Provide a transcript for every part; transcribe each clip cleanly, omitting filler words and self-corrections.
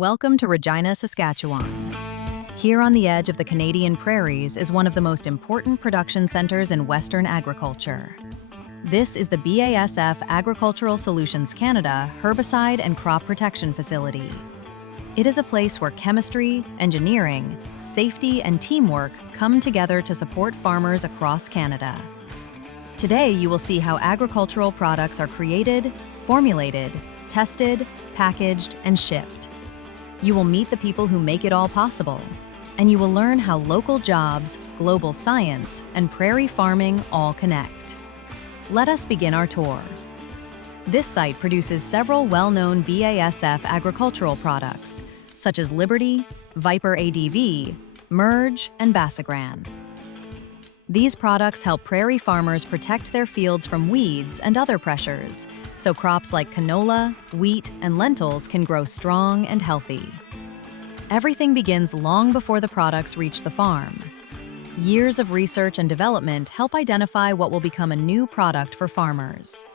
Welcome to Regina, Saskatchewan. Here on the edge of the Canadian prairies is one of the most important production centers in Western agriculture. This is the BASF Agricultural Solutions Canada herbicide and crop protection facility. It is a place where chemistry, engineering, safety, and teamwork come together to support farmers across Canada. Today, you will see how agricultural products are created, formulated, tested, packaged, and shipped. You will meet the people who make it all possible, and you will learn how local jobs, global science, and prairie farming all connect. Let us begin our tour. This site produces several well-known BASF agricultural products, such as Liberty, Viper ADV, Merge, and Basagran. These products help prairie farmers protect their fields from weeds and other pressures, so crops like canola, wheat, and lentils can grow strong and healthy. Everything begins long before the products reach the farm. Years of research and development help identify what will become a new product for farmers.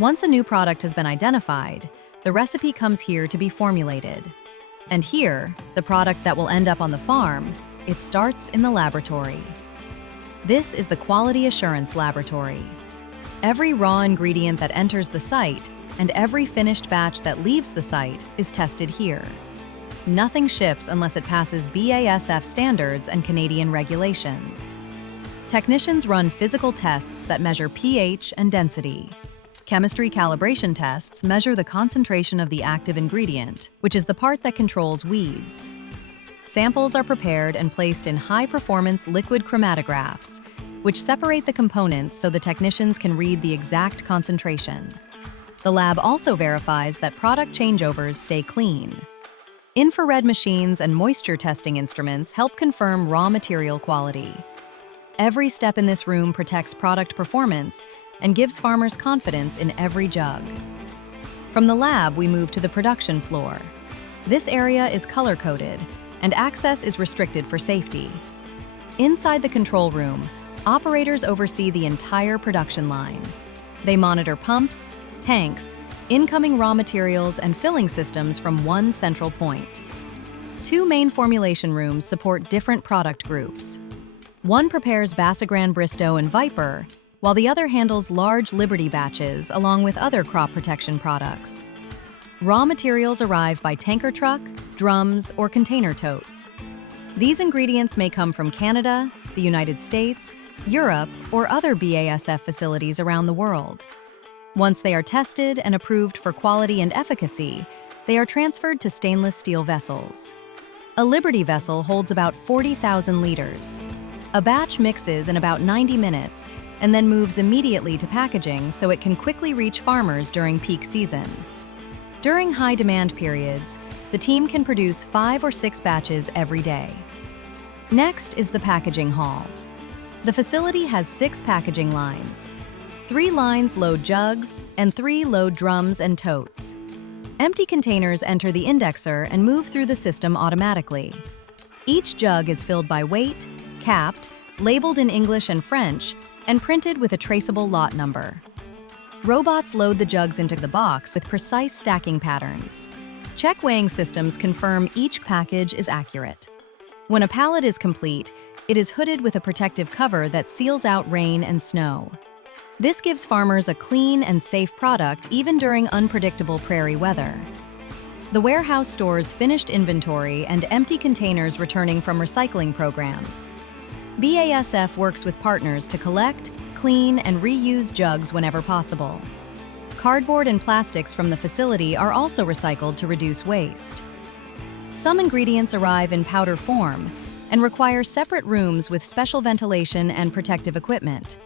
Once a new product has been identified, the recipe comes here to be formulated. And here, the product that will end up on the farm, it starts in the laboratory. This is the Quality Assurance Laboratory. Every raw ingredient that enters the site and every finished batch that leaves the site is tested here. Nothing ships unless it passes BASF standards and Canadian regulations. Technicians run physical tests that measure pH and density. Chemistry calibration tests measure the concentration of the active ingredient, which is the part that controls weeds. Samples are prepared and placed in high-performance liquid chromatographs, which separate the components so the technicians can read the exact concentration. The lab also verifies that product changeovers stay clean. Infrared machines and moisture testing instruments help confirm raw material quality. Every step in this room protects product performance and gives farmers confidence in every jug. From the lab, we move to the production floor. This area is color-coded, and access is restricted for safety. Inside the control room, operators oversee the entire production line. They monitor pumps, tanks, incoming raw materials, and filling systems from one central point. Two main formulation rooms support different product groups. One prepares Basagran Bristow and Viper, while the other handles large Liberty batches along with other crop protection products. Raw materials arrive by tanker truck, drums, or container totes. These ingredients may come from Canada, the United States, Europe, or other BASF facilities around the world. Once they are tested and approved for quality and efficacy, they are transferred to stainless steel vessels. A Liberty vessel holds about 40,000 liters. A batch mixes in about 90 minutes and then moves immediately to packaging so it can quickly reach farmers during peak season. During high demand periods, the team can produce 5 or 6 batches every day. Next is the packaging hall. The facility has 6 packaging lines. 3 lines load jugs, and 3 load drums and totes. Empty containers enter the indexer and move through the system automatically. Each jug is filled by weight, capped, labeled in English and French, and printed with a traceable lot number. Robots load the jugs into the box with precise stacking patterns. Check weighing systems confirm each package is accurate. When a pallet is complete, it is hooded with a protective cover that seals out rain and snow. This gives farmers a clean and safe product even during unpredictable prairie weather. The warehouse stores finished inventory and empty containers returning from recycling programs. BASF works with partners to collect, clean, and reuse jugs whenever possible. Cardboard and plastics from the facility are also recycled to reduce waste. Some ingredients arrive in powder form and require separate rooms with special ventilation and protective equipment.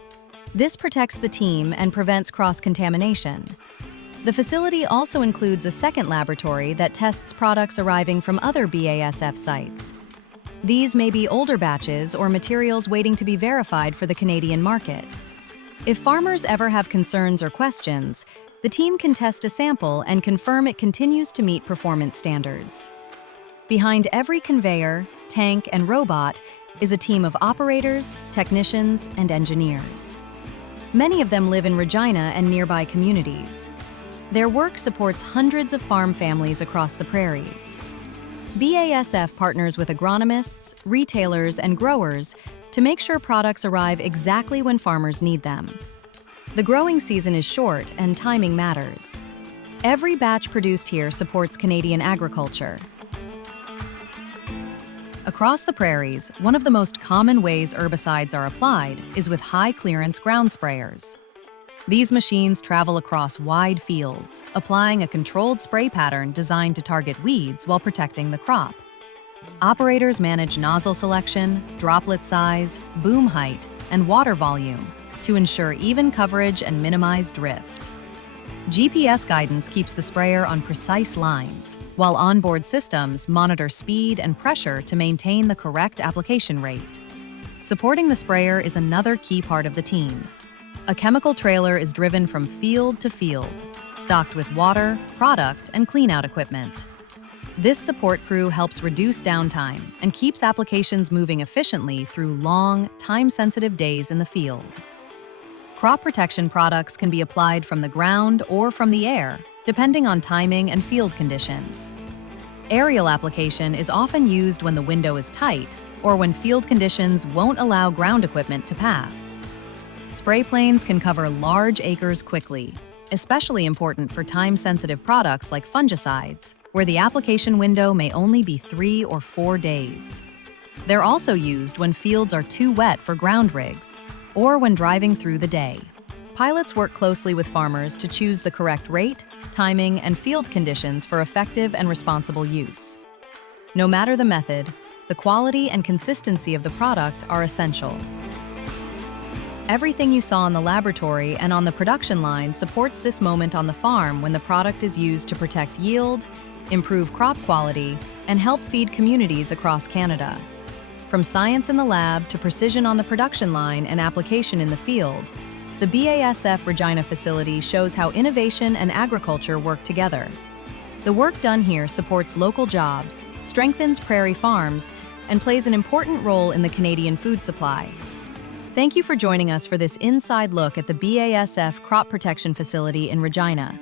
This protects the team and prevents cross-contamination. The facility also includes a second laboratory that tests products arriving from other BASF sites. These may be older batches or materials waiting to be verified for the Canadian market. If farmers ever have concerns or questions, the team can test a sample and confirm it continues to meet performance standards. Behind every conveyor, tank, and robot is a team of operators, technicians, and engineers. Many of them live in Regina and nearby communities. Their work supports hundreds of farm families across the prairies. BASF partners with agronomists, retailers, and growers to make sure products arrive exactly when farmers need them. The growing season is short and timing matters. Every batch produced here supports Canadian agriculture. Across the prairies, one of the most common ways herbicides are applied is with high-clearance ground sprayers. These machines travel across wide fields, applying a controlled spray pattern designed to target weeds while protecting the crop. Operators manage nozzle selection, droplet size, boom height, and water volume to ensure even coverage and minimize drift. GPS guidance keeps the sprayer on precise lines, while onboard systems monitor speed and pressure to maintain the correct application rate. Supporting the sprayer is another key part of the team. A chemical trailer is driven from field to field, stocked with water, product, and cleanout equipment. This support crew helps reduce downtime and keeps applications moving efficiently through long, time-sensitive days in the field. Crop protection products can be applied from the ground or from the air, depending on timing and field conditions. Aerial application is often used when the window is tight or when field conditions won't allow ground equipment to pass. Spray planes can cover large acres quickly, especially important for time-sensitive products like fungicides, where the application window may only be 3 or 4 days. They're also used when fields are too wet for ground rigs, or when driving through the day. Pilots work closely with farmers to choose the correct rate, timing, and field conditions for effective and responsible use. No matter the method, the quality and consistency of the product are essential. Everything you saw in the laboratory and on the production line supports this moment on the farm when the product is used to protect yield, improve crop quality, and help feed communities across Canada. From science in the lab to precision on the production line and application in the field, the BASF Regina facility shows how innovation and agriculture work together. The work done here supports local jobs, strengthens prairie farms, and plays an important role in the Canadian food supply. Thank you for joining us for this inside look at the BASF Crop Protection Facility in Regina.